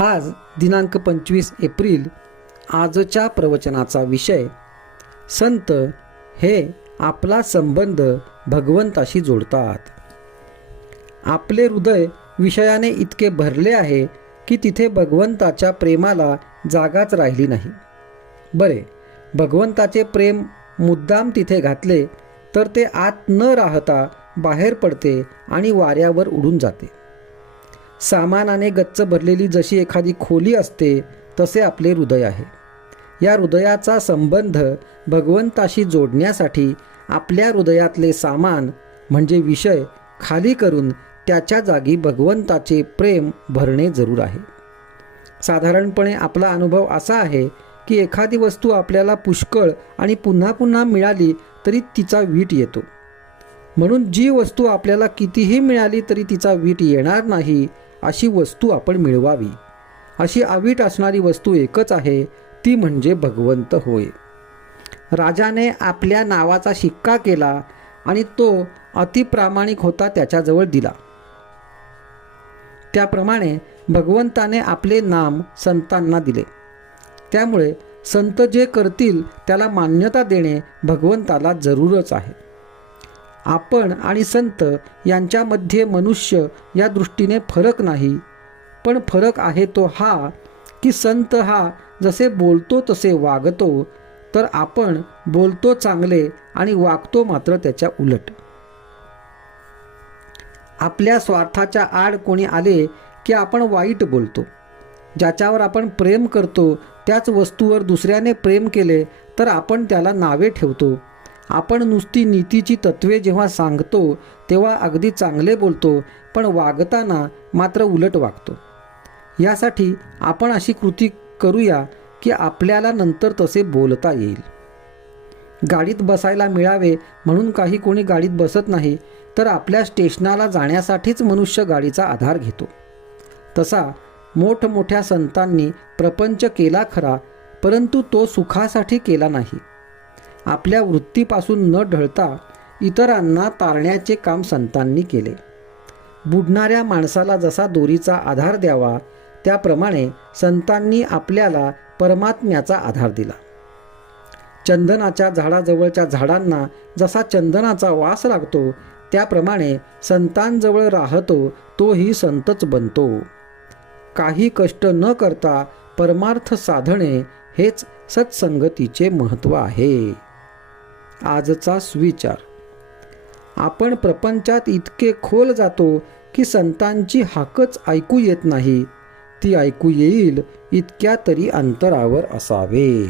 आज दिनांक 25 एप्रिल. आजच्या प्रवचनाचा विषय संत हे आपला संबंध भगवंताशी जोडतात. आपले हृदय विषयाने इतके भरले आहे की तिथे भगवंताच्या प्रेमाला जागाच राहिली नाही. बरे, भगवंताचे प्रेम मुद्दाम तिथे घातले तर ते आत न राहता बाहेर पडते आणि वाऱ्यावर उडून जाते. सामानाने गच्च भरलेली जशी एखादी खोली असते तसे आपले हृदय आहे. या हृदयाचा संबंध भगवंताशी जोडण्यासाठी आपल्या हृदयातले सामान म्हणजे विषय खाली करून त्याच्या जागी भगवंताचे प्रेम भरणे जरूर आहे. साधारणपणे आपला अनुभव असा आहे की एखादी वस्तू आपल्याला पुष्कळ आणि पुन्हा पुन्हा मिळाली तरी तिचा वीट येतो. म्हणून जी वस्तू आपल्याला कितीही मिळाली तरी तिचा वीट येणार नाही अशी वस्तू आपण मिळवावी. अशी अवीट असणारी वस्तू एकच आहे, ती म्हणजे भगवंत होय. राजाने आपल्या नावाचा शिक्का केला आणि तो अतिप्रामाणिक होता त्याच्याजवळ दिला. त्याप्रमाणे भगवंताने आपले नाम संतांना दिले. त्यामुळे संत जे करतील त्याला मान्यता देणे भगवंताला जरूरच आहे. आपण आणि संत यांच्यामध्ये मनुष्य या दृष्टीने फरक नाही, पण फरक आहे तो हा की संत हा जसे बोलतो तसे वागतो, तर आपण बोलतो चांगले आणि वागतो मात्र त्याच्या उलट. आपल्या स्वार्थाच्या आड कोणी आले की आपण वाईट बोलतो. ज्याच्यावर आपण प्रेम करतो त्याच वस्तूवर दुसऱ्याने प्रेम केले तर आपण त्याला नावे ठेवतो. आपण नुसती नीतीची तत्त्वे जेव्हा सांगतो तेव्हा अगदी चांगले बोलतो, पण वागताना मात्र उलट वागतो. यासाठी आपण अशी कृती करूया की आपल्याला नंतर तसे बोलता येईल. गाडीत बसायला मिळावे म्हणून काही कोणी गाडीत बसत नाही, तर आपल्या स्टेशनाला जाण्यासाठीच मनुष्य गाडीचा आधार घेतो. तसा मोठमोठ्या संतांनी प्रपंच केला खरा, परंतु तो सुखासाठी केला नाही. आपल्या वृत्तीपासून न ढळता इतरांना तारण्याचे काम संतांनी केले. बुडणाऱ्या माणसाला जसा दोरीचा आधार द्यावा त्याप्रमाणे संतांनी आपल्याला परमात्म्याचा आधार दिला. चंदनाच्या झाडाजवळच्या झाडांना जसा चंदनाचा वास लागतो त्याप्रमाणे संतांजवळ राहतो तोही संतच बनतो. काही कष्ट न करता परमार्थ साधणे हेच सत्संगतीचे महत्त्व आहे. आजचा सुविचार. आपण प्रपंचात इतके खोल जातो की संतांची हाकच ऐकू येत नाही. ती ऐकू येईल इतक्या तरी अंतरावर असावे.